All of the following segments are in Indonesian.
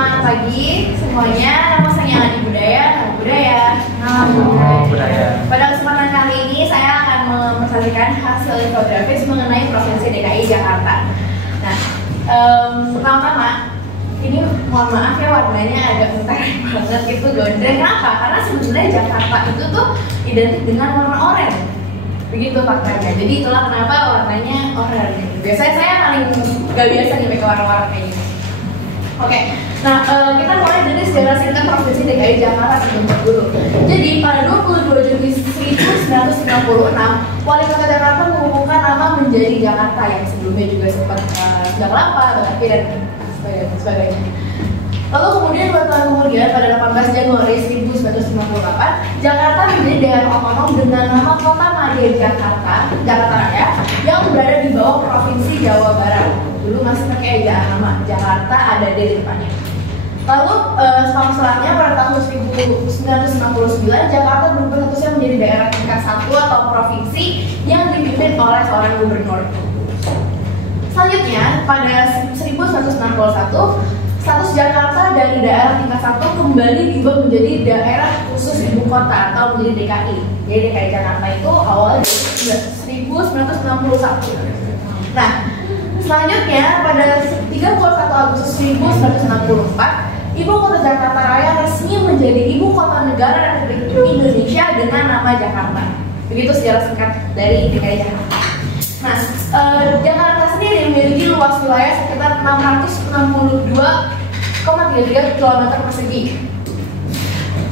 Selamat pagi semuanya, nama saya Adi Budaya, Pada kesempatan kali ini saya akan mempresentasikan hasil infografis mengenai Provinsi DKI Jakarta. Nah, pertama-tama, ini mohon maaf ya warnanya agak mentereng banget gitu gondreng. Kenapa? Karena sebenarnya Jakarta itu tuh identik dengan warna oranye. Begitu faktanya. Jadi itulah kenapa warnanya oranye. Biasanya saya paling gak biasa nih pakai warna-warna kayak gini. Oke, nah kita mulai dari sejarah singkat Provinsi DKI Jakarta sebentar dulu. Jadi pada 22 Juni 1996, Wali Kota Jakarta mengumumkan nama menjadi Jakarta yang sebelumnya juga sempat Jakarta, Bekasi dan sebagainya. Lalu kemudian 2 tahun kemudian pada 18 Januari 1998, Jakarta menjadi daerah otonom dengan nama Kota Madya Jakarta Raya yang berada di bawah Provinsi Jawa Barat. Dulu masih pakai ejaan nama Jakarta, ada D di depannya. Lalu setahun setelahnya pada tahun 1999 Jakarta berubah statusnya menjadi daerah tingkat 1 atau provinsi yang dipimpin oleh seorang gubernur. Selanjutnya pada 1961 status Jakarta dari daerah tingkat 1 kembali diubah menjadi daerah khusus ibu kota atau menjadi DKI. Jadi DKI Jakarta itu awalnya 1961. Nah, selanjutnya pada 31 Agustus 1964, Ibu Kota Jakarta Raya resmi menjadi Ibu Kota Negara Republik Indonesia dengan nama Jakarta. Begitu sejarah singkat dari DKI Jakarta. Nah, Jakarta sendiri memiliki luas wilayah sekitar 662,33 km persegi.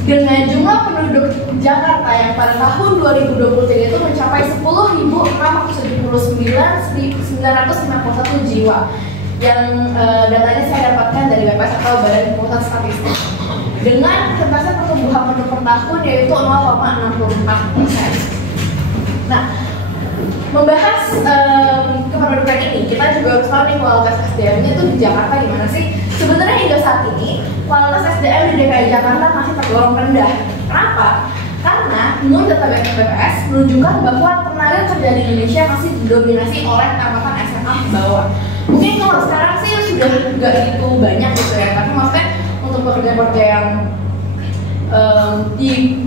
Dengan jumlah penduduk Jakarta yang pada tahun 2023 itu mencapai 10.679.951 jiwa, yang datanya saya dapatkan dari BPS atau Badan Pusat Statistik, dengan persentase pertumbuhan penduduk per tahun yaitu 0,64%. Nah, membahas kependudukan ini, kita juga harus tahu nih kualitas SDM-nya itu di Jakarta gimana sih? Sebenarnya hingga saat ini kualitas SDM di DKI Jakarta masih tergolong rendah. Kenapa? Karena menurut data BPS menunjukkan bahwa tenaga kerja di Indonesia masih didominasi oleh tamatan SMA ke bawah. Mungkin kalau sekarang sih sudah nggak itu banyak gitu ya, tapi maksudnya untuk pekerja-pekerja yang di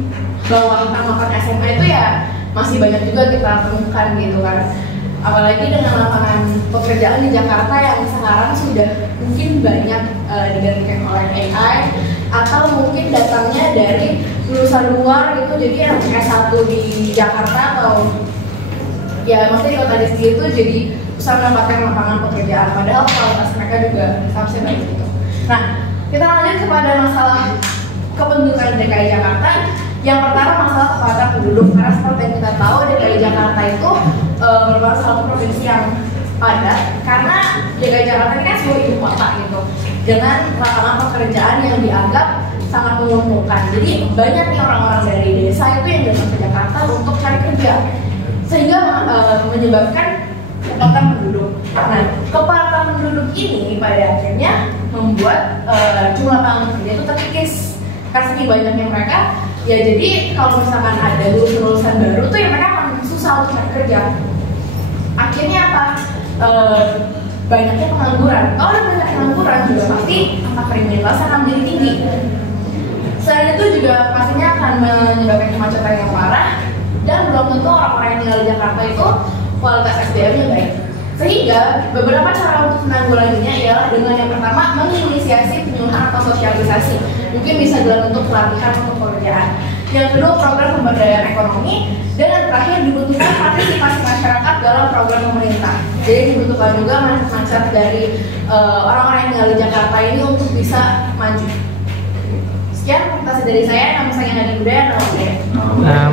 bawah tamatan SMA itu ya masih banyak juga kita temukan gitu kan. Apalagi dengan lapangan pekerjaan di Jakarta yang sekarang sudah mungkin banyak digantikan oleh AI atau mungkin datangnya dari lulusan luar gitu, jadi yang S1 di Jakarta atau ya maksudnya kalau tadi itu jadi bisa mendapatkan lapangan pekerjaan, padahal kualitas mereka juga seharusnya baik gitu. Nah, kita lanjut kepada masalah kependudukan DKI Jakarta. Yang pertama masalah kepadatan penduduk, karena seperti yang kita tahu DKI Jakarta itu merupakan salah satu provinsi yang padat, karena DKI Jakarta ini kan sebuah ibu kota gitu, dengan lapangan pekerjaan yang dianggap sangat menguntungkan. Jadi banyak nih orang-orang dari desa itu yang datang ke Jakarta untuk cari kerja, sehingga menyebabkan kepadatan penduduk. Nah, kepadatan penduduk ini pada akhirnya membuat jumlah lapangan kerja itu terkikis, karena saking banyaknya mereka. Ya jadi kalau misalkan ada lulusan baru tuh ya mereka akan susah untuk cari kerja. Akhirnya apa? Banyaknya pengangguran. Kalau ada banyak pengangguran juga pasti angka kriminalitas akan menjadi tinggi. Selain itu juga pastinya akan menyebabkan kemacetan yang parah, dan belum tentu orang-orang yang tinggal di Jakarta itu kualitas SDM-nya baik. Sehingga beberapa cara untuk menanggulanginya ialah dengan yang pertama menginisiasi penyuluhan atau sosialisasi. Mungkin bisa dalam bentuk pelatihan untuk pekerjaan. Yang kedua, program pemberdayaan ekonomi. Dan yang terakhir, dibutuhkan partisipasi masyarakat dalam program pemerintah. Jadi dibutuhkan juga mindset dari orang-orang yang tinggal di Jakarta ini untuk bisa maju. Sekian presentasi dari saya. Nama saya Adi Budaya. Nah,